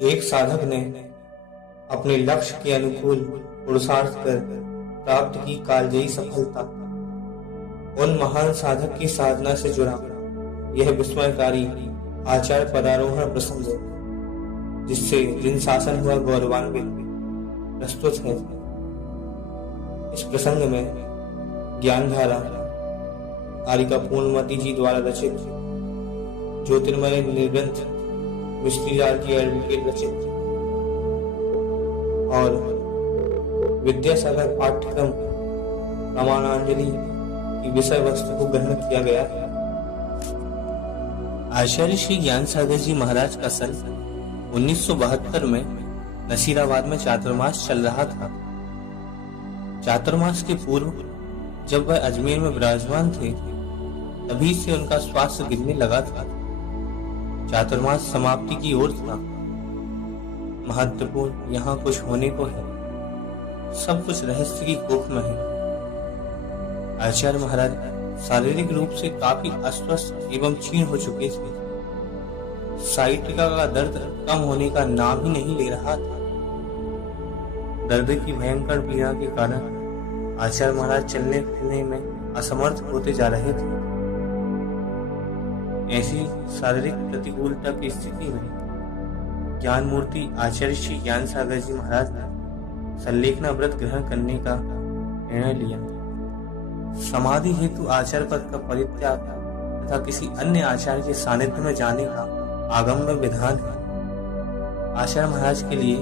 एक साधक ने अपने लक्ष्य के अनुकूल पुरुषार्थ कर प्राप्त की कालजयी सफलता। उन महान साधक की साधना से जुड़ा यह विस्मयकारी आचार पदारोहण प्रसंग जिससे जिन शासन हुआ गौरवान्वित प्रस्तुत है। इस प्रसंग में ज्ञानधारा आरिका पूर्णमती जी द्वारा रचित ज्योतिर्मय निर्ग्रंथ मिश्रीलाल की एडवोकेट रचित और विद्यासागर पाठ्यक्रम प्रमाणांजलि की विषय वस्तु को ग्रहण किया गया है। आचार्य श्री ज्ञान सागर जी महाराज का सन 1972 में नसीराबाद में चातुर्मास चल रहा था। चातुर्मास के पूर्व जब वह अजमेर में विराजमान थे तभी से उनका स्वास्थ्य गिरने लगा था। चातुर्मास समाप्ति की ओर था। महत्वपूर्ण यहाँ कुछ होने को है, सब कुछ रहस्य की कोख में है। आचार्य महाराज शारीरिक रूप से काफी अस्वस्थ एवं क्षीण हो चुके थे। साइटिका का दर्द कम होने का नाम ही नहीं ले रहा था। दर्द की भयंकर पीड़ा के कारण आचार्य महाराज चलने फिरने में असमर्थ होते जा रहे थे। ऐसी शारीरिक प्रतिकूलता की स्थिति में ज्ञान मूर्ति आचार्य श्री ज्ञान सागर जी महाराज ने संलेखना व्रत ग्रहण करने का निर्णय लिया। समाधि हेतु आचार्य पद का परित्याग तथा किसी अन्य आचार्य के सानिध्य में जाने का आगम्य विधान है। आचार्य महाराज के लिए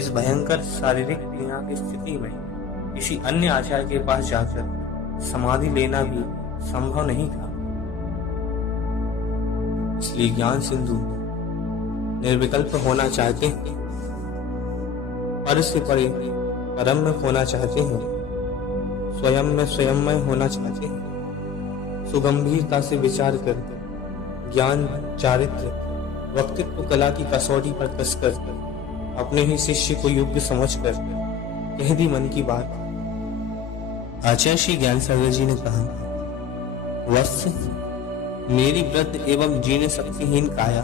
इस भयंकर शारीरिक पीड़ा की स्थिति में किसी अन्य आचार्य के पास जाकर समाधि लेना भी संभव नहीं था। इसलिए ज्ञान सिंधु निर्विकल्प होना चाहते हैं, पर से परे परम में होना चाहते हैं, स्वयं में स्वयंमय होना चाहते हैं। सुगंभीरता से विचार कर ज्ञान चारित्र व्यक्तित्व कला की कसौटी पर कसकर अपने ही शिष्य को योग्य समझकर कह दी मन की बात। आचार्य श्री ज्ञान सागर जी ने कहा, वत्स मेरी वृद्ध एवं जीर्ण शक्तिहीन काया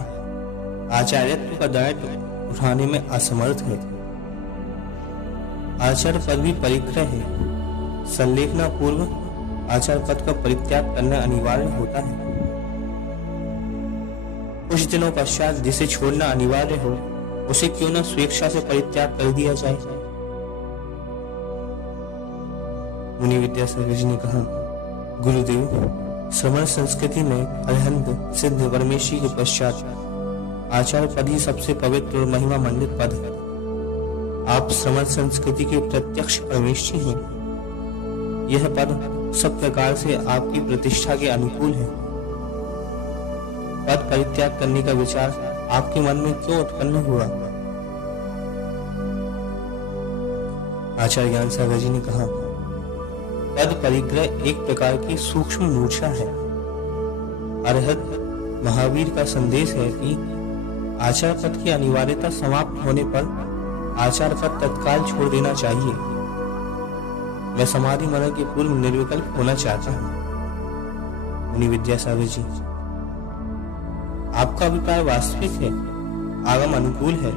आचार्यत्व का दायित्व उठाने में असमर्थ है। आचार्य पद भी परिग्रह है। संलेखना पूर्व आचार्य पद का परित्याग करना अनिवार्य होता है। कुछ दिनों पश्चात जिसे छोड़ना अनिवार्य हो उसे क्यों न स्वेच्छा से परित्याग कर दिया जाए। मुनि विद्यासागर जी ने कहा, गुरुदेव श्रमण संस्कृति में अरहंत सिद्ध परमेशी के पश्चात आचार्य पद ही सबसे पवित्र और महिमा मंडित पद है। आप श्रमण संस्कृति के प्रत्यक्ष परमेशी हैं। यह पद सब प्रकार से आपकी प्रतिष्ठा के अनुकूल है। पद परित्याग करने का विचार आपके मन में क्यों उत्पन्न हुआ? आचार्य ज्ञान सागर जी ने कहा, पद परिग्रह एक प्रकार की सूक्ष्म मूर्छा है। अरहत महावीर का संदेश है कि आचार्य पद की अनिवार्यता समाप्त होने पर आचार्य पद तत्काल छोड़ देना चाहिए। मैं समाधि मरण के पूर्व निर्विकल्प होना चाहता हूँ। मुनि विद्यासागर जी, आपका अभिप्राय वास्तविक है, आगम अनुकूल है,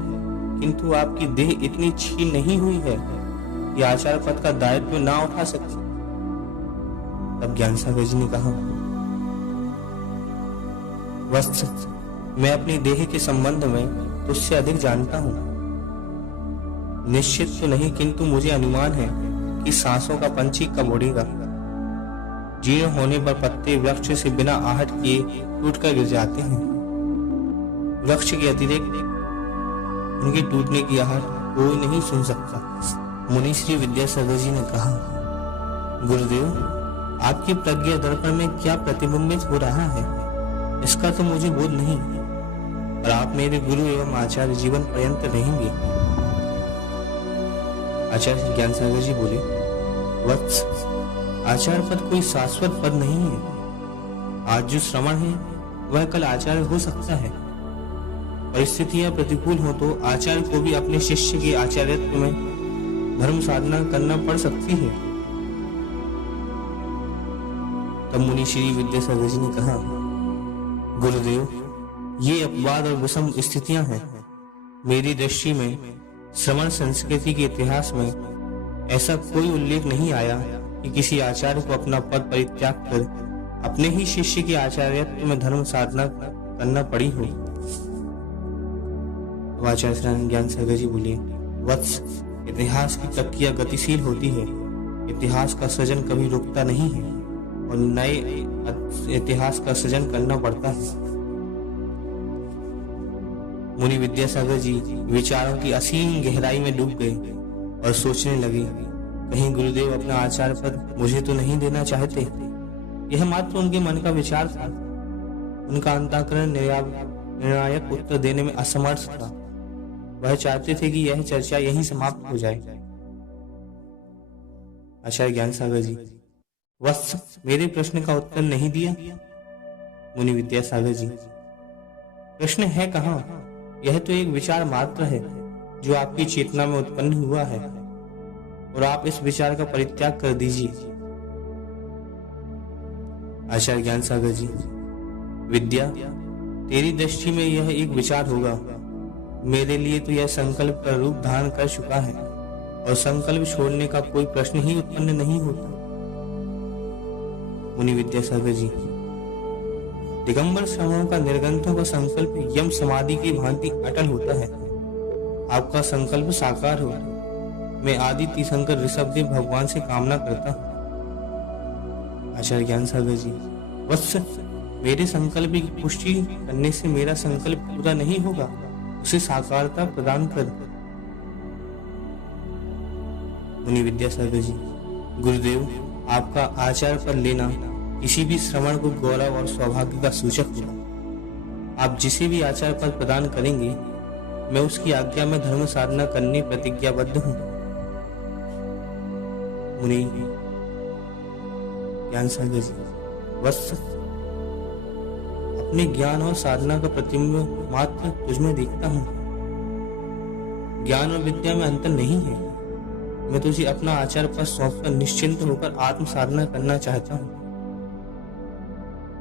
किंतु आपकी देह इतनी क्षीण नहीं हुई है कि आचार्य पद का दायित्व ना उठा सकती। तब ज्ञान सागर जी ने कहा, वत्स मैं अपनी देह के संबंध में तुझसे अधिक जानता हूँ। निश्चित तो नहीं, किंतु मुझे अनुमान है कि सांसों का पंछी कब उड़ेगा। जीर्ण होने पर पत्ते वृक्ष से बिना आहट किए टूटकर गिर जाते हैं। वृक्ष के अतिरिक्त उनके टूटने की आहट कोई नहीं सुन सकता। मुनि श्री विद्यासागर जी ने कहा, गुरुदेव आपकी प्रज्ञा दर्पण में क्या प्रतिबिंबित हो रहा है इसका तो मुझे बोध नहीं, पर आप मेरे गुरु एवं आचार्य जीवन पर्यंत रहेंगे। आचार्य ज्ञान सागर जी बोले, वत्स आचार्य पद कोई शाश्वत पद नहीं है। आज जो श्रवण है वह कल आचार्य हो सकता है। परिस्थितियां प्रतिकूल हो तो आचार्य को भी अपने शिष्य के आचार्यत्व में धर्म साधना करना पड़ सकती है। तब मुनि श्री विद्यासागर जी ने कहा, गुरुदेव ये अपवाद और विषम स्थितियां हैं। मेरी दृष्टि में श्रवण संस्कृति के इतिहास में ऐसा कोई उल्लेख नहीं आया कि किसी आचार्य को अपना पद परित्याग कर अपने ही शिष्य के आचार्यत्व में धर्म साधना करना पड़ी हो। आचार्य श्री ज्ञान सागर जी बोले, वत्स, इतिहास की प्रक्रिया गतिशील होती है। इतिहास का सृजन कभी रुकता नहीं है और नए इतिहास का सृजन करना पड़ता है। मुनि विद्यासागर जी विचारों की असीम गहराई में डूब गए और सोचने लगे, कहीं गुरुदेव अपना आचार्य पद मुझे तो नहीं देना चाहते। यह मात्र उनके मन का विचार था। उनका अंतःकरण निर्णायक उत्तर देने में असमर्थ था। वह चाहते थे कि यह चर्चा यहीं समाप्त हो जाए। आचार्य ज्ञान सागर जी, वत्स, मेरे प्रश्न का उत्तर नहीं दिया। मुनि विद्यासागर जी, प्रश्न है कहाँ? यह तो एक विचार मात्र है जो आपकी चेतना में उत्पन्न हुआ है और आप इस विचार का परित्याग कर दीजिए। आचार्य ज्ञान सागर जी, विद्या, तेरी दृष्टि में यह एक विचार होगा। मेरे लिए तो यह संकल्प का रूप धारण कर चुका है और संकल्प छोड़ने का कोई प्रश्न ही उत्पन्न नहीं होता। मुनि विद्यासागर जी, दिगंबर श्रवणों का निर्गंथों का संकल्प यम समाधि की भांति अटल होता है। आपका संकल्प साकार हो। मैं आदि तीर्थंकर ऋषभदेव भगवान से कामना करता हूँ। आचार्य ज्ञान सागर जी, वत्स, मेरे संकल्प की पुष्टि करने से मेरा संकल्प पूरा नहीं होगा, उसे साकारता प्रदान कर। मुनि विद्यासागर जी, गुरुदेव, आपका आचार्य पर लेना किसी भी श्रवण को गौरव और सौभाग्य का सूचक होगा। आप जिसे भी आचार्य पद प्रदान करेंगे, मैं उसकी आज्ञा में धर्म साधना करने प्रतिज्ञाबद्ध हूँ। मुनि ज्ञान सागर जी, वत्स, अपने ज्ञान और साधना का प्रतिबिंब मात्र तुझमें देखता हूँ। ज्ञान और विद्या में अंतर नहीं है। मैं तुझे अपना आचार्य पद सौंपकर निश्चिंत होकर आत्म साधना करना चाहता हूँ।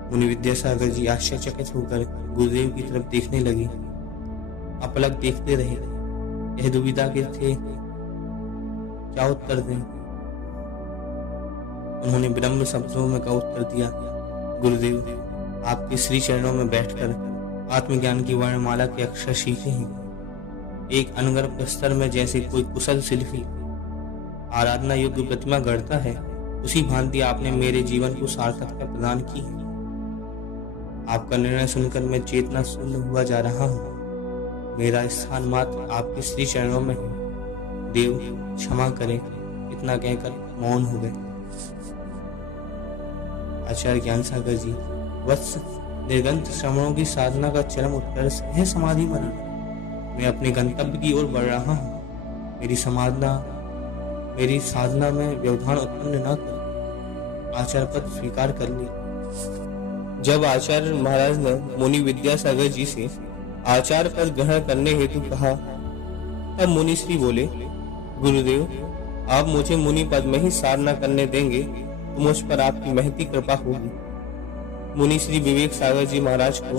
मुनि विद्यासागर जी आश्चर्यचकित होकर गुरुदेव की तरफ देखने लगे। अपलक देखते रहे। यह दुविधा के थे, क्या उत्तर दें। उन्होंने विनम्र शब्दों में का उत्तर दिया, गुरुदेव, आपके श्री चरणों में बैठकर आत्मज्ञान की वर्णमाला के अक्षर सीखे हैं। एक अनगढ़ स्तर में जैसे कोई कुशल शिल्पी आराधना योग्य प्रतिमा गढ़ता है, उसी भांति आपने मेरे जीवन को सार्थकता प्रदान की है। आपका निर्णय सुनकर मैं चेतना शून्य हुआ जा रहा हूँ। मेरा स्थान मात्र आपके श्री चरणों में है। देव क्षमा करें। इतना कहकर मौन हो गए। आचार्य ज्ञान सागर जी, वत्स, निर्गंथ श्रवणों की साधना का चरम उत्कर्ष है समाधि मरण। मैं अपने गंतव्य की ओर बढ़ रहा हूँ। मेरी साधना में व्यवधान उत्पन्न न कर आचार्य पद स्वीकार कर ली। जब आचार्य महाराज ने मुनि विद्यासागर जी से आचार्य पद ग्रहण करने हेतु कहा, तब मुनिश्री बोले, गुरुदेव, आप मुझे मुनि पद में ही साधना करने देंगे तो मुझ पर आपकी महती कृपा होगी। मुनिश्री विवेक सागर जी महाराज को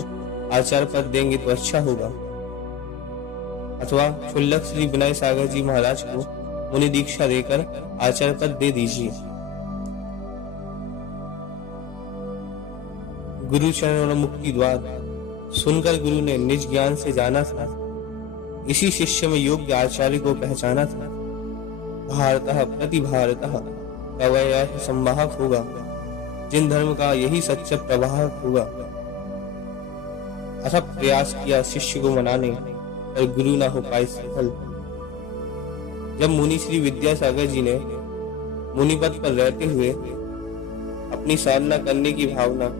आचार्य पद देंगे तो अच्छा होगा, अथवा क्षुल्लक श्री विनय सागर जी महाराज को मुनि दीक्षा देकर आचार्य पद दे दीजिए। गुरु चरण मुक्ति द्वार सुनकर गुरु ने निज ज्ञान से जाना था। इसी शिष्य में योग्य आचार्य को पहचाना था। भारतः प्रति भारतः कवयः संवाहक होगा। जिन धर्म का यही सच्चा प्रवाहक होगा। अथक प्रयास किया शिष्य को मनाने और गुरु ना हो पाए सफल। जब मुनि श्री विद्यासागर जी ने मुनि पद पर रहते हुए अपनी साधना करने की भावना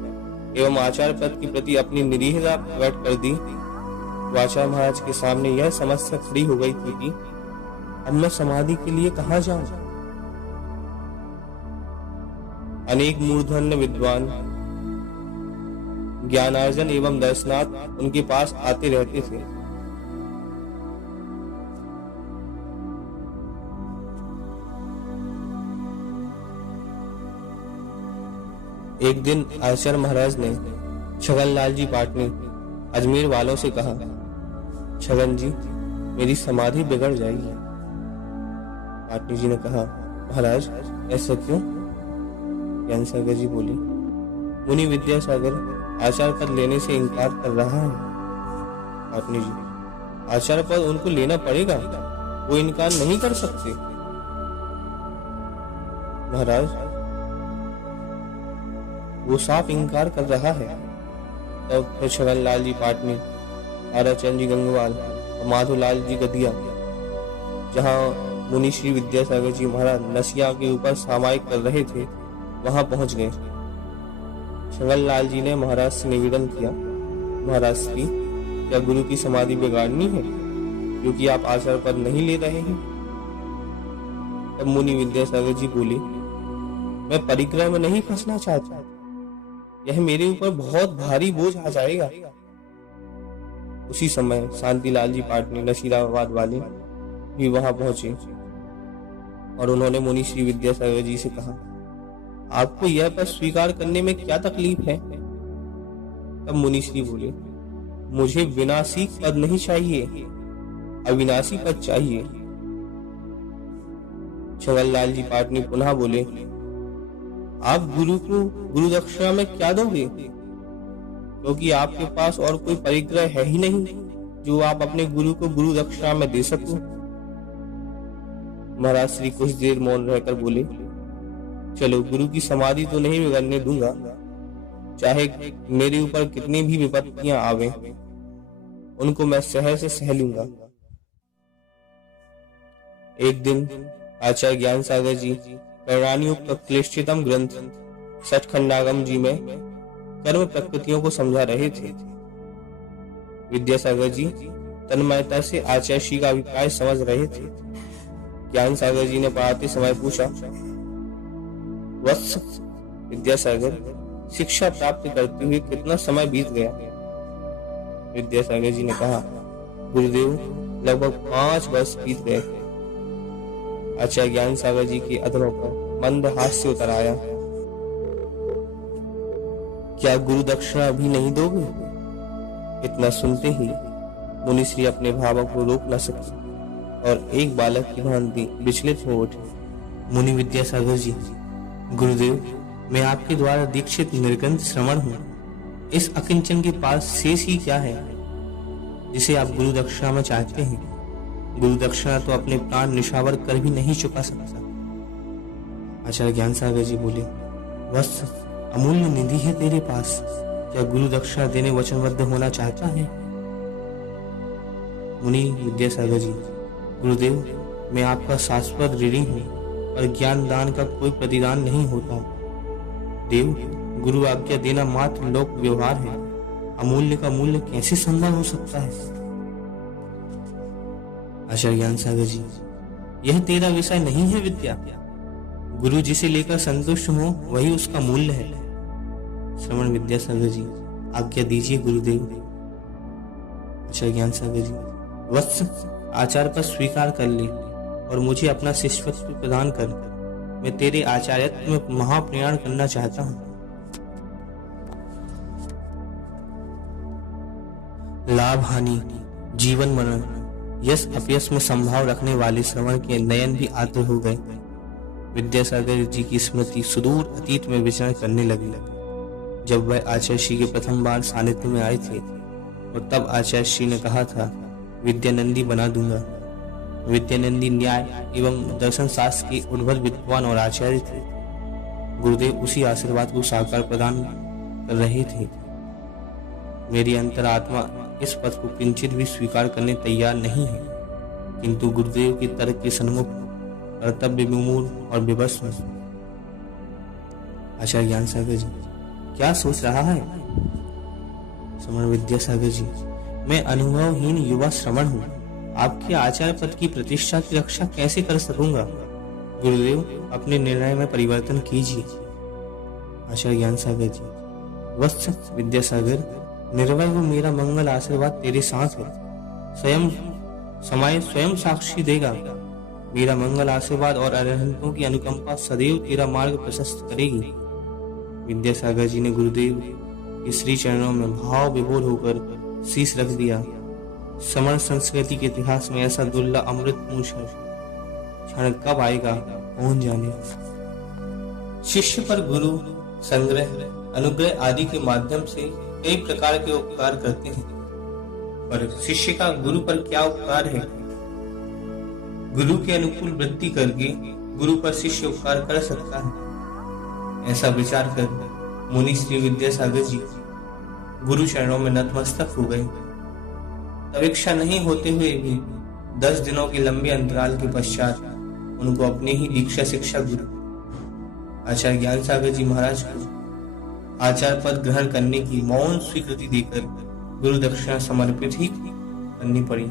एवं आचार्य पद के प्रति अपनी निरीहता प्रकट कर दी, तो आचार्य महाराज के सामने यह समस्या खड़ी हो गई थी कि अब मैं समाधि के लिए कहाँ जाऊं। अनेक मूर्धन्य विद्वान ज्ञानार्जन एवं दर्शनार्थ उनके पास आते रहते थे। एक दिन आचार्य महाराज ने छगन लाल जी पाटनी अजमेर वालों से कहा, छगन जी, मेरी समाधि बिगड़ जाएगी। पाटनी जी ने कहा, महाराज ऐसा क्यों? ज्ञान सागर जी बोले, मुनि विद्यासागर आचार्य पद लेने से इनकार कर रहा है। पाटनी जी, आचार्य पद उनको लेना पड़ेगा, वो इनकार नहीं कर सकते। महाराज वो साफ इनकार कर रहा है। तब फिर छगन लाल जी पाटनी, ताराचंद जी गंगवाल और माधोलाल जी गदिया, जहां मुनि श्री विद्यासागर जी महाराज नसिया के ऊपर सामायिक कर रहे थे, वहां पहुंच गए। छगन लाल जी ने महाराज से निवेदन किया, महाराज श्री, क्या गुरु की समाधि बिगाड़नी है क्योंकि आप आचार्य पद नहीं ले रहे हैं? तब मुनि विद्यासागर जी बोले, मैं परिग्रह में नहीं फंसना चाहता, यह मेरे ऊपर बहुत भारी बोझ आ जाएगा। उसी समय शांतिलाल जी पाटनी नसीराबाद वाले भी वहां पहुंचे और उन्होंने मुनि श्री विद्यासागर जी से कहा, आपको यह पद स्वीकार करने में क्या तकलीफ है? तब मुनि श्री बोले, मुझे विनाशी पद नहीं चाहिए, अविनाशी पद चाहिए। छगन लाल जी पाटनी पुनः बोले, आप गुरु को गुरु दक्षिणा में क्या दोगे? क्योंकि आपके पास और कोई परिग्रह है ही नहीं जो आप अपने गुरु को गुरु दक्षिणा में दे सको। महाराज श्री कुछ देर मौन रहकर बोले, चलो गुरु की समाधि तो नहीं बिगड़ने दूंगा, चाहे मेरे ऊपर कितनी भी विपत्तियां आवे, उनको मैं सह से सह लूंगा। एक दिन आचार्य ज्ञान सागर जी प्रणानियुक्त क्लिष्टतम ग्रंथ सचखंडागम जी में कर्म प्रकृतियों को समझा रहे थे। विद्यासागर जी तन्मयता से आचार्य श्री का अभिप्राय समझ रहे थे। ज्ञान सागर जी ने पढ़ाते समय पूछा, वत्स विद्यासागर, शिक्षा प्राप्त करते हुए कितना समय बीत गया? विद्यासागर जी ने कहा, गुरुदेव लगभग 5 वर्ष बीत गए। आचार्य ज्ञान सागर जी के अधरों पर मंद हास्य उतर आया। क्या गुरु दक्षिणा भी नहीं दोगे? इतना सुनते ही मुनिश्री अपने भावों को रोक न सके और एक बालक की भांति विचलित हो उठे। मुनि विद्यासागर जी, गुरुदेव, मैं आपके द्वारा दीक्षित निर्गंध श्रवण हूँ। इस अकिंचन के पास शेष ही क्या है जिसे आप गुरु दक्षिणा में चाहते हैं? गुरु दक्षिणा तो अपने प्राण निशावर कर भी नहीं चुका सकता। आचार्य ज्ञान सागर जी बोले, बस अमूल्य निधि है तेरे पास, क्या गुरु दक्षिणा देने वचनबद्ध होना चाहता है? मुनि विद्यासागर जी, गुरुदेव, मैं आपका शाश्वत ऋणी हूँ और ज्ञान दान का कोई प्रतिदान नहीं होता। देव, गुरु आज्ञा देना मात्र लोक व्यवहार है, अमूल्य का मूल्य कैसे संभव हो सकता है? आचार्य ज्ञान सागर जी, यह तेरा विषय नहीं है विद्या। गुरु जिसे लेकर संतुष्ट हो वही उसका मूल्य है। श्रवण विद्यासागर जी, आज्ञा दीजिए गुरुदेव। आचार्य ज्ञान सागर जी, वत्स, आचार्य पर स्वीकार कर ले और मुझे अपना शिष्यत्व प्रदान कर। मैं तेरे आचार्यत्व में महाप्रयाण करना चाहता हूँ। लाभ हानि, जीवन मरण, यश अपयश में संभाव रखने वाले श्रवण के नयन भी आतुर हो गए। विद्यासागर जी की स्मृति सुदूर अतीत में विचरण करने लगी। जब वह आचार्य श्री के प्रथम बार सानिध्य में आए थे और तब आचार्य श्री ने कहा था, विद्यानंदी बना दूंगा। विद्यानंदी न्याय एवं दर्शन शास्त्र के उद्भव विद्वान और आचार्य थे। गुरुदेव उसी आशीर्वाद को साकार प्रदान कर रहे थे। मेरी अंतरात्मा इस पद को किंचित भी स्वीकार करने तैयार नहीं है, किंतु गुरुदेव के तर्क के सन्मुख कर्तव्य विमूढ़ और विवश हूं। आचार्य ज्ञान सागर जी, क्या सोच रहा है? श्रवण विद्यासागर जी, मैं अनुभवहीन युवा श्रवण हूँ, आपके आचार्य पद की प्रतिष्ठा की रक्षा कैसे कर सकूंगा? गुरुदेव, अपने निर्णय में परिवर्तन कीजिए। आचार्य ज्ञान सागर जी, वत्स विद्यासागर, निर्भय हो, मेरा मंगल आशीर्वाद तेरे साथ है। स्वयं समय स्वयं साक्षी देगा। मेरा मंगल आशीर्वाद और अरहंतों की अनुकंपा सदैव तेरा मार्ग प्रशस्त करेगी। विद्यासागर जी ने गुरुदेव के श्री चरणों में भाव विभोर होकर शीश रख दिया श्रमण संस्कृति के इतिहास में ऐसा दुर्लभ अमृतपूर्ण क्षण कब आएगा कौन जाने। शिष्य पर गुरु संग्रह अनुग्रह आदि के माध्यम से कई प्रकार के उपकार करते हैं, पर शिष्य का गुरु पर क्या उपकार है? गुरु के अनुकूल वृत्ति करके गुरु पर शिष्य उपकार कर सकता है। ऐसा विचार कर मुनि श्री विद्यासागर जी गुरु चरणों में नतमस्तक हो गए। तब इच्छा नहीं होते हुए भी 10 दिनों के लंबे अंतराल के पश्चात उनको अपने ही दीक्षा शिक्षा गुरु आचार्य ज्ञान सागर जी महाराज को आचार्य पद ग्रहण करने की मौन स्वीकृति देकर गुरु दक्षिणा समर्पित ही करनी पड़ी।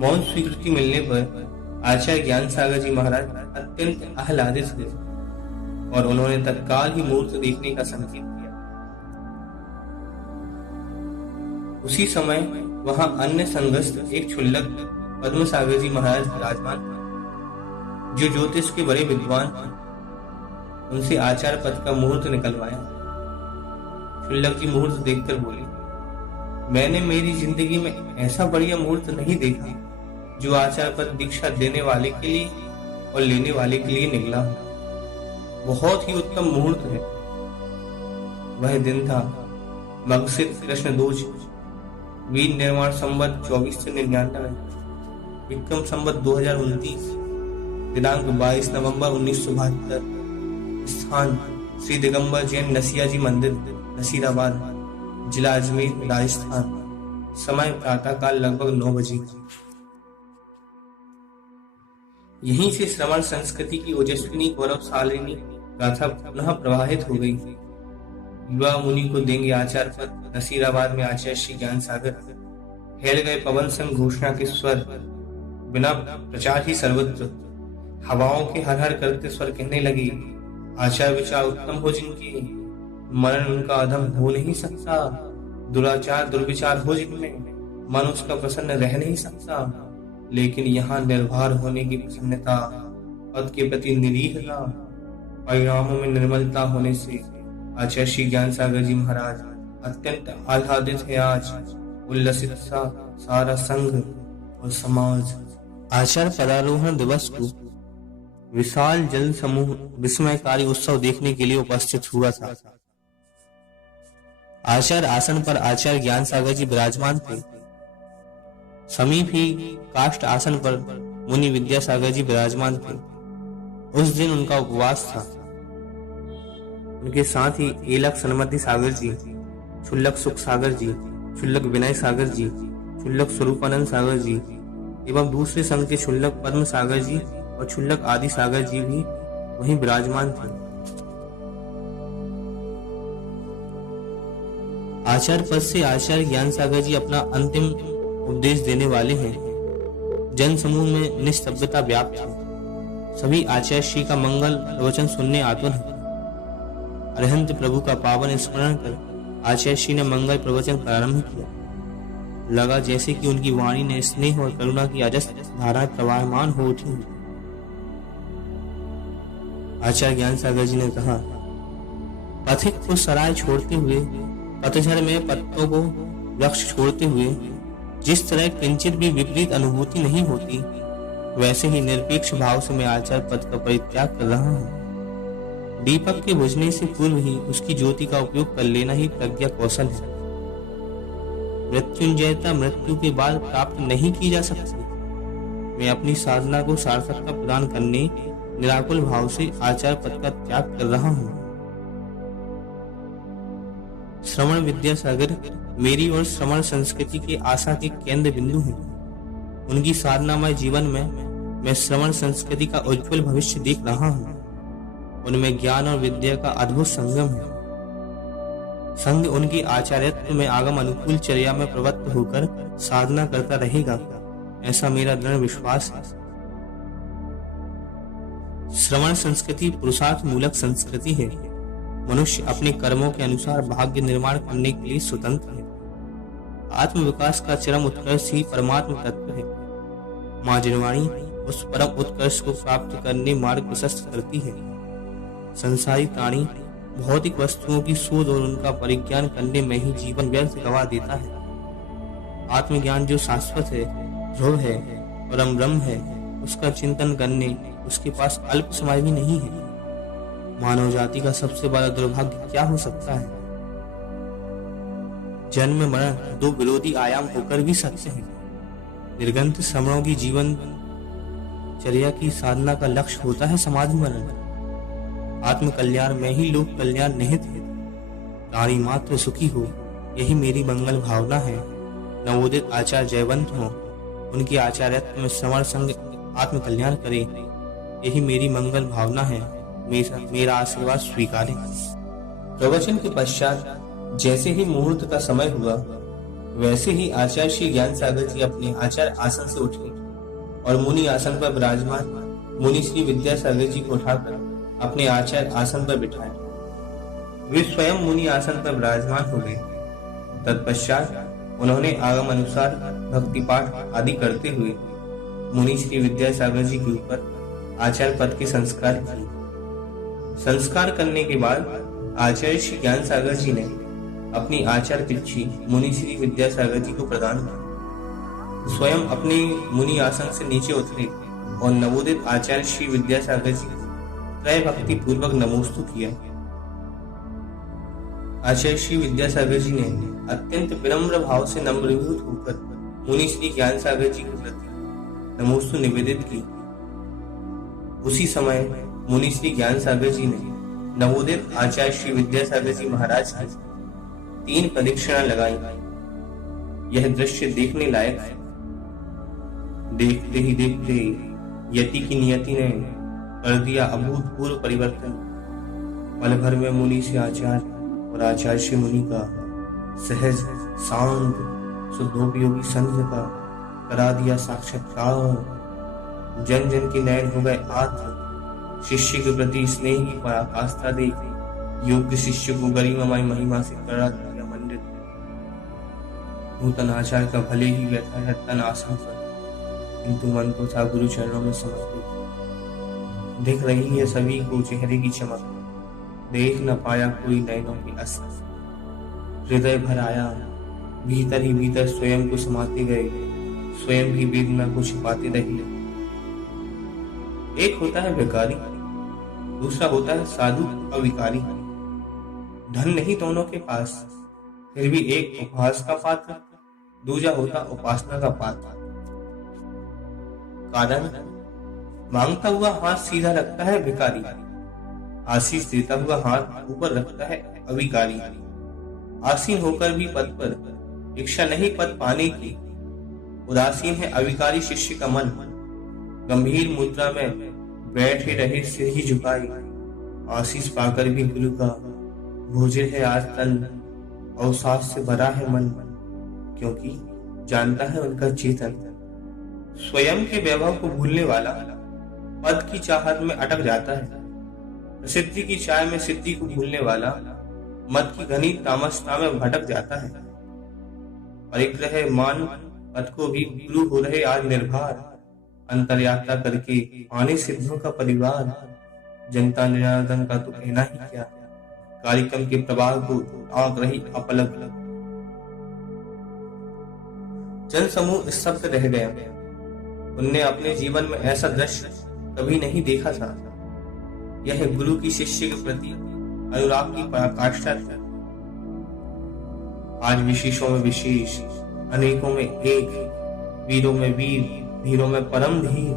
मौन स्वीकृति मिलने पर आचार्य ज्ञान सागर जी महाराज अत्यंत आह्लादित हुए और उन्होंने तत्काल ही मूर्त देखने का संकेत किया। उसी समय वहां अन्य संगस्थ एक क्षुल्लक पद्म सागर जी महाराज विराजमान जो ज्योतिष के बड़े विद्वान थे। उनसे आचार्य पद का मुहूर्त निकलवाया। क्षुल्लक जी मुहूर्त देखकर बोले, मैंने मेरी जिंदगी में ऐसा बढ़िया मुहूर्त नहीं देखा जो आचार्य पद दीक्षा देने वाले के लिए और लेने वाले के लिए निकला। बहुत ही उत्तम मुहूर्त है। वह दिन था मगसिर कृष्ण दोष वीर निर्माण संवत 2499 विक्रम संवत 2029 दिनांक 22 नवंबर 1972 स्थान श्री दिगंबर जैन नसिया जी मंदिर नसीराबाद जिला अजमेर राजस्थान। समय प्रातःकाल लगभग 9 बजे। यहीं से श्रवण संस्कृति की ओजस्विनी गौरवशालिनी गाथा पुनः प्रवाहित हो गई। युवा मुनि को देंगे आचार्य पद। नसीराबाद में आचार्य श्री ज्ञान सागर फैल गए पवन संग घोषणा के स्वर। बिना प्रचार ही सर्वत्र हवाओं के हर हर करते स्वर कहने लगे, आचार विचार उत्तम हो जिनके मरण उनका अधम हो नहीं सकता। दुराचार दुर्विचार हो जिनमें मन उसका प्रसन्न रह नहीं सकता। लेकिन यहाँ निर्भर होने की प्रसन्नता, पद के प्रति निरीहता, परिणामों में निर्मलता होने से आचार्य श्री ज्ञान सागर जी महाराज अत्यंत आह्लादित है। आज उल्लसित सा सारा संघ और समाज आचार्य पदारोहण दिवस को विशाल जल समूह विस्मयकारी उत्सव देखने के लिए उपस्थित हुआ था। आचार्य आसन पर आचार्य ज्ञान सागर जी विराजमान थे। समीप ही काष्ठ आसन पर मुनि विद्यासागर जी विराजमान थे। उस दिन उनका उपवास था। उनके साथ ही एलक सन्मति सागर जी, क्षुल्लक सुख सागर जी, क्षुल्लक विनय सागर जी, क्षुल्लक स्वरूपानंद सागर जी एवं दूसरे संघ के क्षुल्लक पद्म सागर जी और क्षुल्लक आदि सागर जी भी वहीं विराजमान थे। आचार्य पद से आचार्य ज्ञान सागर जी अपना अंतिम उपदेश देने वाले हैं। जन समूह में निस्तब्धता व्याप्त है। सभी आचार्य श्री का मंगल प्रवचन सुनने आतुर हैं। अरहंत प्रभु का पावन स्मरण कर आचार्य श्री ने मंगल प्रवचन प्रारंभ किया। लगा जैसे कि उनकी वाणी ने स्नेह और करुणा की अजस्र धारा प्रवाहमान हो उठी। आचार्य ज्ञान सागर जी ने कहा, पथिक को सराय छोड़ते हुए, पतझड़ में पत्तों को वृक्ष छोड़ते हुए जिस तरह किंचित भी विपरीत अनुभूति नहीं होती, वैसे ही निरपेक्ष भाव से मैं आचार्य पद का परित्याग कर रहा हूँ। दीपक के बुझने से पूर्व ही उसकी ज्योति का उपयोग कर लेना ही प्रज्ञा कौशल है। मृत्युंजयता मृत्यु के बाद प्राप्त नहीं की जा सकती। मैं अपनी साधना को सार्थकता प्रदान करने निराकुल भाव से आचार्य पद का त्याग कर रहा हूँ। श्रवण विद्यासागर मेरी और श्रवण संस्कृति के आशा के केंद्र बिंदु हैं। उनकी साधनामय जीवन में मैं श्रवण संस्कृति का उज्जवल भविष्य देख रहा हूँ। उनमें ज्ञान और विद्या का अद्भुत संगम है। संघ उनकी आचार्यत्व में आगम अनुकूल चर्या में प्रवृत्त होकर साधना करता रहेगा, ऐसा मेरा दृढ़ विश्वास है। श्रवण संस्कृति पुरुषार्थ मूलक संस्कृति है। मनुष्य अपने कर्मों के अनुसार भाग्य निर्माण करने के लिए स्वतंत्र है। आत्म विकास का चरम उत्कर्ष ही परमात्म तत्व है। माँ जिनवाणी उस परम उत्कर्ष को प्राप्त करने मार्ग प्रशस्त करती है। संसारी प्राणी भौतिक वस्तुओं की शोध और उनका परिज्ञान करने में ही जीवन व्यर्थ गवा देता है। आत्मज्ञान जो शाश्वत है, ध्रुव है, परम ब्रह्म है, उसका चिंतन करने उसके पास अल्प समय भी नहीं है। मानव जाति का सबसे बड़ा दुर्भाग्य क्या हो सकता है? जन्म मरण दो विरोधी आयाम होकर भी सकते हैं। निर्गंत श्रमणों की जीवन चर्या की साधना का लक्ष्य होता है समाधि मरण। आत्म कल्याण में ही लोक कल्याण निहित है। प्राणी मात्र सुखी हो, यही मेरी मंगल भावना है। नवोदित आचार्य जयवंत हो, उनके आचार्यत्व में श्रवण संग आत्म कल्याण करे, यही मेरी मंगल भावना है। मेरा आशीर्वाद स्वीकारें। प्रवचन के पश्चात जैसे ही मुहूर्त का समय हुआ, वैसे ही आचार्य श्री ज्ञान सागर जी अपने आचार्य आसन से उठे और मुनि आसन पर विराजमान मुनि श्री विद्यासागर जी को उठाकर अपने आचार्य आसन पर बिठाए। वे स्वयं मुनि आसन पर विराजमान हो गए। तत्पश्चात उन्होंने आगम अनुसार भक्ति पाठ आदि करते हुए मुनि श्री विद्यासागर जी के ऊपर आचार्य पद के संस्कार किए। संस्कार करने के बाद आचार्य श्री ज्ञान सागर जी ने अपनी आचार्य पिच्छी मुनि श्री विद्यासागर जी को प्रदान की। स्वयं अपने मुनि आसन से नीचे उतरे और नवोदित आचार्य श्री विद्यासागर जी त्रय भक्ति पूर्वक नमोस्तु किया। आचार्य श्री विद्यासागर जी ने अत्यंत विनम्र भाव से नम्रभूत होकर मुनि श्री ज्ञान सागर जी के प्रति नमोस्तु निवेदित की। उसी समय मुनि श्री ज्ञान सागर जी ने नवोदित आचार्य श्री विद्यासागर जी महाराज की 3 प्रदक्षिणा लगाई। यह दृश्य देखने लायक है। देखते ही देखते यति की नियति ने कर दिया अभूतपूर्व परिवर्तन। पल भर में मुनि से आचार्य और आचार्य से मुनि का सहज शांत शुद्धोपयोगी संघ का करा दिया साक्षात्कार। जन जन के नयन हो गए आत्र। शिष्य के प्रति स्नेह की पराकाष्ठा देख योग्य शिष्य को गरिमामय महिमा से करा दिया मंडित। नूतन आचार्य का भले ही बैठा है तन आसन पर, किंतु मन को था गुरु चरणों में समर्पित। दिख रही है सभी को चेहरे की चमक, देख न पाया कोई नयनों की असर। हृदय भर आया, भीतर ही भीतर स्वयं को समाते गए, स्वयं की वेदना को छिपाते रहे। एक होता है भिखारी, दूसरा होता है साधु अविकारी। धन नहीं दोनों के पास, फिर भी एक उपहास का पात्र, दूसरा होता उपासना का पात्र। कारण मांगता हुआ हाथ सीधा रखता है भिखारी, आशीष देता हुआ हाथ ऊपर रखता है अविकारी। आसीन होकर भी पद पर, इच्छा नहीं पद पाने की। उदासीन है अविकारी शिष्य का मन, गंभीर मुद्रा में बैठे रहे सिर ही झुकाए। आशीष पाकर भी गुरु का भोजन है आज तन, अवसाद से भरा है मन, क्योंकि जानता है उनका चेतन। स्वयं के वैभव को भूलने वाला पद की चाहत में अटक जाता है। प्रसिद्धि की चाय में सिद्धि को भूलने वाला मत की घनी तामसता में भटक जाता है। परिग्रह मान पद को भी गुरु हो रहे आज निर्भर, अंतरयात्रा करके आने सिद्धों का परिवार। जनता निरादन का तो कहना ही क्या, कार्यक्रम के प्रवाह को आंक रही अपलक। जन समूह स्तब्ध रह गया। उनने अपने जीवन में ऐसा दृश्य कभी नहीं देखा था। यह गुरु की शिष्य के प्रति अनुराग की पराकाष्ठा थी। आज विशेषों में विशेष, अनेकों में एक, वीरों में वीर, धीरों में परम धीर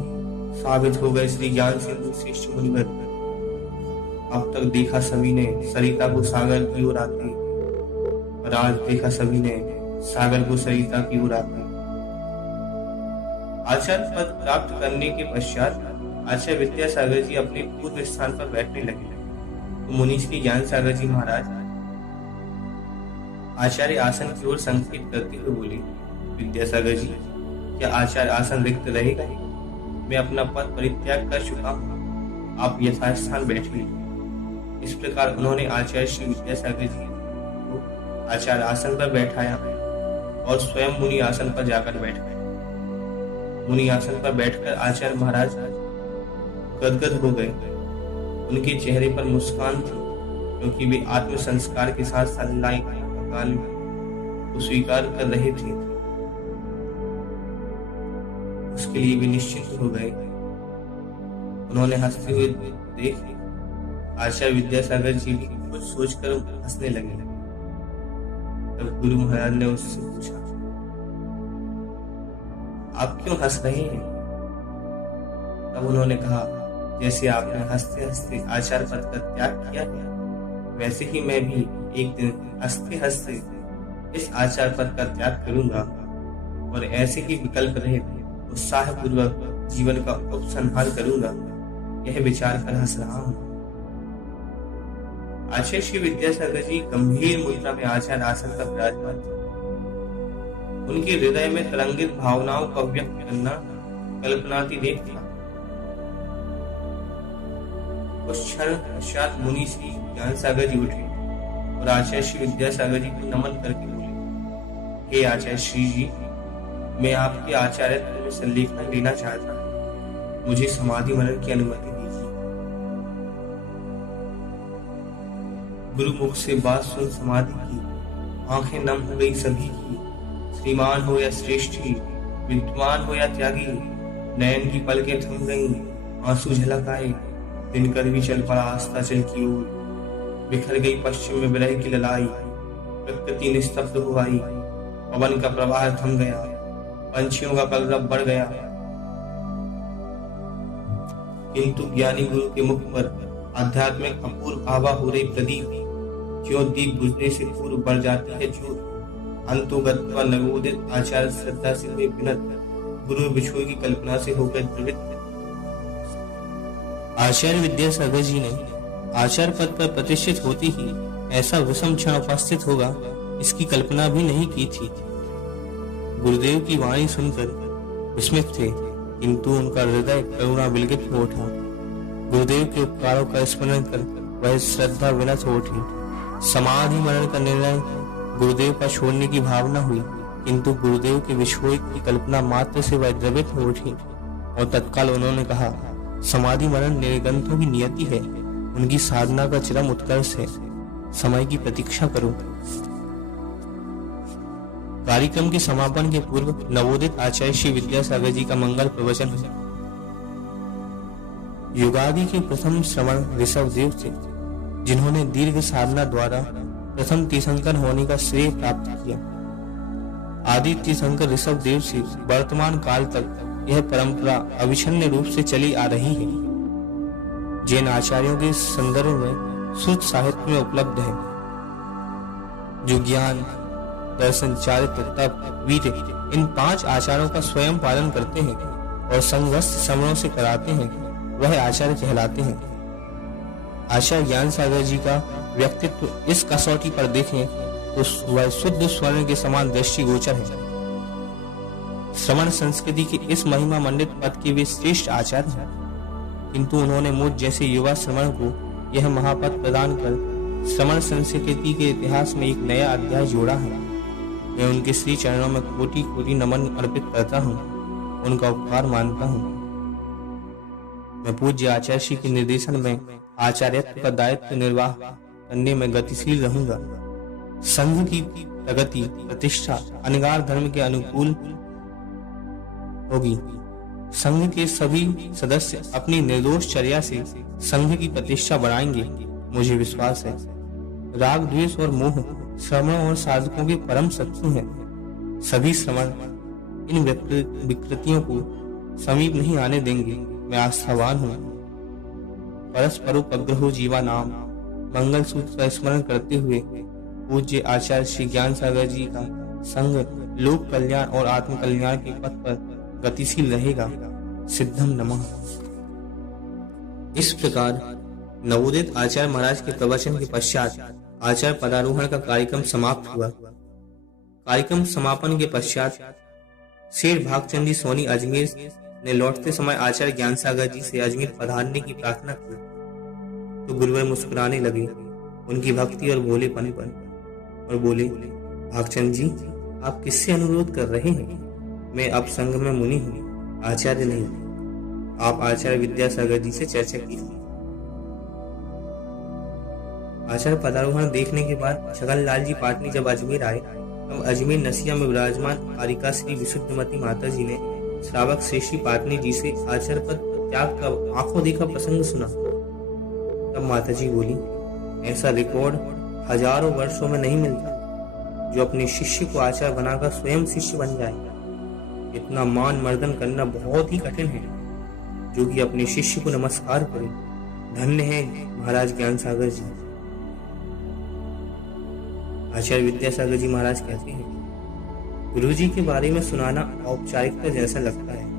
साबित हो गए श्री ज्ञान सिंधु श्रेष्ठ मुनिवर। अब तक देखा सभी ने सरिता को सागर की ओर आते, और आज देखा सभी ने सागर को सरिता की ओर आते। आचार्य पद प्राप्त करने के पश्चात आचार्य विद्यासागर जी अपने पूर्व स्थान पर बैठने लगे। तो मुनि श्री ज्ञान सागर जी महाराज आचार्य आसन की ओर संकेत करते हुए बोले, विद्यासागर जी, क्या आचार्य आसन रिक्त रहेगा? मैं अपना पद परित्याग कर चुका हूँ, आप यथास्थान बैठिए। इस प्रकार उन्होंने आचार्य श्री विद्यासागर जी को आचार्य आसन पर बैठाया और स्वयं मुनि आसन पर जाकर बैठ गए। मुनि आसन पर बैठकर आचार्य महाराज गदगद हो गए। उनके चेहरे पर मुस्कान थी, क्योंकि वे आत्म संस्कार के साथ साथ लाई काल को स्वीकार कर रहे थे। उसके लिए भी निश्चिंत हो गए। उन्होंने हंसते हुए देख आचार्य विद्यासागर जी भी कुछ सोचकर हंसने लगे। तब गुरु महाराज ने उससे पूछा, आप क्यों हंस रहे हैं? तब उन्होंने कहा, जैसे आपने हंसते हंसते आचार्य पद का त्याग किया है, वैसे ही मैं भी एक दिन हंसते हंसते इस आचार्य पद का त्याग करूंगा और ऐसे ही विकल्प रहित उत्साहपूर्वक जीवन का उपसंहार करूंगा। यह विचार कर हंस रहा हूं। आचार्य श्री विद्यासागर जी गंभीर मुद्रा में आचार्य आसन पर विराजमान थे। उनके हृदय में तरंगित भावनाओं को व्यक्त करना कल्पनातीत था। उस क्षण पश्चात मुनि श्री ज्ञान सागर जी उठे और आचार्य श्री विद्यासागर जी को नमन करके बोले, हे आचार्य श्री जी, मैं आपके आचार्यत्व में संलेखन लेना चाहता हूं। मुझे समाधि मनन की अनुमति दीजिए। गुरु मुख से बात सुन समाधि की आंखें नम हो गई सभी की। श्रीमान हो या श्रेष्ठी, विद्वान हो या त्यागी, नयन की पलकें थम गईं, आंसू झलक आए। दिनकर भी चल पड़ा अस्ताचल की ओर। बिखर गई पश्चिम में विरह की ललाई। प्रकृति निस्तब्ध हो आई। पवन का प्रवाह थम गया। पंछियों का कलरव बढ़ गया। किंतु ज्ञानी गुरु के मुख पर आध्यात्मिक अपूर्व आभा हो रही प्रदीप ज्यों दीप बुझने से पूर्व बढ़ जाती है ज्योत। अंतोगत्वा नवोदित आचार्य श्रद्धा से हुए विनत गुरु बिछोई की कल्पना से होकर द्रवित। आचार्य विद्यासागर जी ने आचार्य पद पर प्रतिष्ठित होती ही ऐसा विषम क्षण उपस्थित होगा, इसकी कल्पना भी नहीं की थी। गुरुदेव की वाणी सुनकर विस्मित थे, किंतु उनका हृदय करुणा विलगित हो उठा। गुरुदेव के उपकारों का स्मरण कर वह श्रद्धा विनत हो उठी। समाधि मनन का निर्णय गुरुदेव का छोड़ने की भावना हुई, किंतु गुरुदेव के विछोह की कल्पना मात्र से वह द्रवित हो उठी और तत्काल उन्होंने कहा, समाधि मनन निर्गंथों की नियति है, उनकी साधना का चरम उत्कर्ष है। समय की प्रतीक्षा करो। कार्यक्रम के समापन के पूर्व नवोदित आचार्य श्री विद्यासागर जी का मंगल प्रवचन हुआ। युगादि के प्रथम श्रवण ऋषभ देव थे, जिन्होंने दीर्घ साधना द्वारा प्रथम तीर्थंकर होने का श्रेय प्राप्त किया। आदि तीर्थंकर ऋषभ देव से वर्तमान काल तक यह परंपरा अविच्छिन्न रूप से चली आ रही है। जैन आचार्यों के संदर्भ में श्रुत साहित्य में उपलब्ध है, जो ज्ञान, दर्शन, चारित्र, तप, वीर्य इन 5 आचारों का स्वयं पालन करते हैं और संघस्थ श्रवणों से कराते हैं, वह आचार्य कहलाते हैं। आचार्य ज्ञान सागर जी का व्यक्तित्व इस कसौटी पर देखें तो वह शुद्ध स्वर्ण के समान दृष्टिगोचर है। श्रवण संस्कृति के इस महिमा मंडित पद के वे श्रेष्ठ आचार्य हैं, किंतु उन्होंने मुझ जैसे युवा श्रवण को यह महापद प्रदान कर श्रवण संस्कृति के इतिहास में एक नया अध्याय जोड़ा है। मैं उनके श्री चरणों में कोटि कोटि नमन अर्पित करता हूँ, उनका उपकार मानता हूँ। मैं पूज्य आचार्य श्री के निर्देशन में आचार्यत्व का दायित्व निर्वाह करने में गतिशील रहूंगा। संघ की प्रगति प्रतिष्ठा अनगार धर्म के अनुकूल होगी। संघ के सभी सदस्य अपनी निर्दोष चर्या से संघ की प्रतिष्ठा बढ़ाएंगे, मुझे विश्वास है। राग, द्वेष और मोह श्रवण और साधकों के परम शत्रु हैं। सभी श्रवण इन विकृतियों को समीप नहीं आने देंगे। मैं आस्थावान हूँ। परस्परोपग्रहो जीवा नाम मंगल सूत्र का स्मरण करते हुए पूज्य आचार्य श्री ज्ञान सागर जी का संघ लोक कल्याण और आत्म कल्याण के पथ पर गतिशील रहेगा। सिद्धम नमः। इस प्रकार नवोदित आचार्य महाराज के प्रवचन के पश्चात आचार्य पदारोहण का कार्यक्रम समाप्त हुआ। कार्यक्रम समापन के पश्चात शेर भागचंद जी सोनी अजमेर ने लौटते समय आचार्य ज्ञान सागर जी से अजमेर पधारने की प्रार्थना की, तो गुरुवर मुस्कुराने लगे उनकी भक्ति और भोलेपन पर और बोले, भागचंद जी, आप किससे अनुरोध कर रहे हैं? मैं अब संघ में मुनि हूँ, आचार्य नहीं। आप आचार्य विद्यासागर जी से चर्चा कीजिए। आचार्य पदारोहण देखने के बाद छगन लाल जी पाटनी जब अजमेर आए, तब अजमेर नसिया में विराजमान कारिका श्री विशुद्धमती माता जी ने श्रावक श्री पाटनी जी से आचार्य पद त्याग का आंखों देखा प्रसंग सुना। तब माता जी बोली, ऐसा रिकॉर्ड हजारों वर्षों में नहीं मिलता जो अपने शिष्य को आचार्य बनाकर स्वयं शिष्य बन जाए। इतना मान मर्दन करना बहुत ही कठिन है जो कि अपने शिष्य को नमस्कार करे। धन्य है महाराज ज्ञान सागर जी। आचार्य विद्यासागर जी महाराज कहते हैं, गुरु जी के बारे में सुनाना औपचारिकता जैसा लगता है।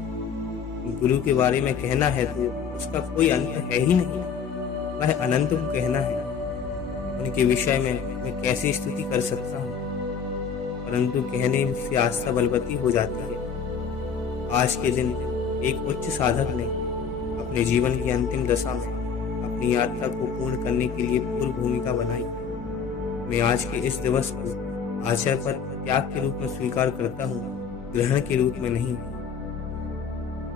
गुरु के बारे में कहना है तो उसका कोई अंत है ही नहीं, वह अनंत को कहना है। उनके विषय में मैं कैसी स्तुति कर सकता हूँ, परंतु कहने से आस्था बलवती हो जाती है। आज के दिन एक उच्च साधक ने अपने जीवन की अंतिम दशा में अपनी यात्रा को पूर्ण करने के लिए पूर्व भूमिका बनाई। मैं आज के इस दिवस को आचार्य पद त्याग के रूप में स्वीकार करता हूँ, ग्रहण के रूप में नहीं।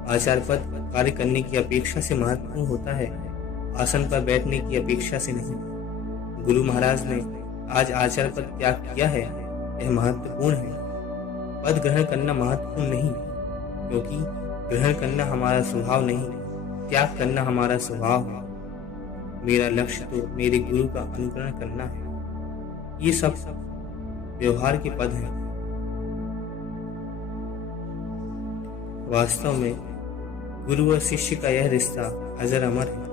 आचार्य पद कार्य करने की अपेक्षा से महत्वपूर्ण होता है, आसन पर बैठने की अपेक्षा से नहीं। गुरु महाराज ने आज आचार्य पद त्याग किया है, यह महत्वपूर्ण है। पद ग्रहण करना महत्वपूर्ण नहीं, क्योंकि ग्रहण करना हमारा स्वभाव नहीं, त्याग करना हमारा स्वभाव है। मेरा लक्ष्य तो मेरे गुरु का अनुकरण करना है। ये सब व्यवहार के पद हैं। वास्तव में गुरु और शिष्य का यह रिश्ता अजर अमर है।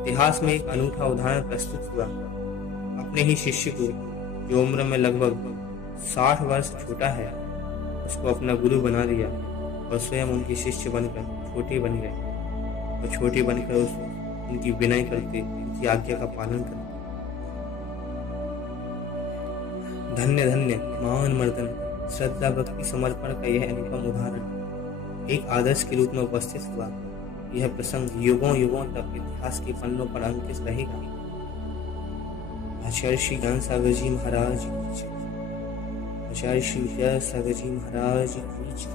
इतिहास में एक अनूठा उदाहरण प्रस्तुत हुआ। अपने ही शिष्य को, जो उम्र में लगभग 60 वर्ष छोटा है, उसको अपना गुरु बना दिया और स्वयं उनके शिष्य बनकर छोटे बन गए और छोटे बनकर उनकी विनय करते, उनकी आज्ञा का पालन करते। धन्य धन्य महान मर्दन श्रद्धा भक्ति समर्पण का यह अनुपम उदाहरण एक आदर्श के रूप में उपस्थित हुआ। यह प्रसंग युगों युगों तक इतिहास के पन्नों पर अंकित रहेगा। आचार्य श्री ज्ञान सागर जी महाराज, आचार्य श्री विद्यासागर जी महाराज की जय।